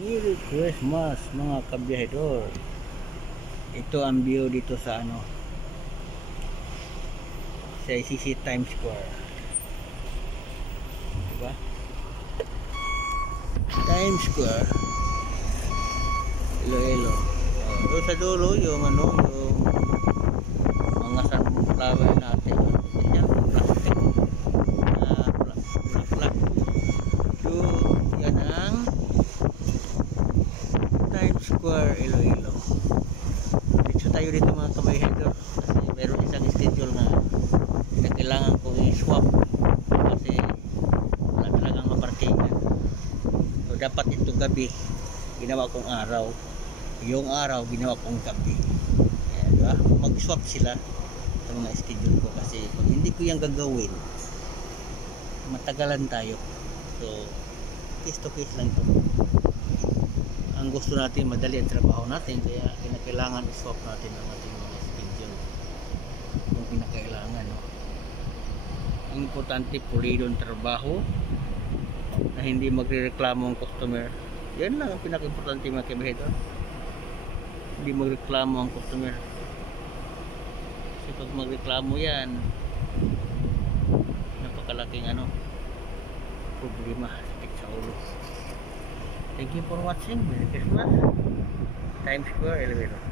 Merry Christmas mga kabiyahedor. Ito ang view dito sa sa ICC Times Square. Diba? Times Square. Iloilo. Doon sa dulo yung yung mga sunflower natin. Yan plastic. Bulaklak. So, yan ang Times Square, Iloilo. Dito tayo dito mga kabiyahedor kasi meron isang schedule na kailangan kong i-swap kasi wala talagang maparkingan. So dapat ito gabi ginawa kong araw, yung araw ginawa kong gabi. Ayan, diba? Mag-swap sila sa mga schedule ko kasi pag hindi ko yung gagawin matagalan tayo. So case to case lang ito. Ang gusto natin madali ang trabaho natin kaya kinakailangan i-swap natin ang ating mga schedule kung kinakailangan, no? Ang importante pulido ang trabaho na hindi magrereklamo ang customer. Yan lang ang pinaka-importante mga kabiyahedor, hindi magreklamo ang customer kasi pag magreklamo yan napakalaking problema sa ulo. Thank you for watching. Merry Christmas. Times Square, Iloilo.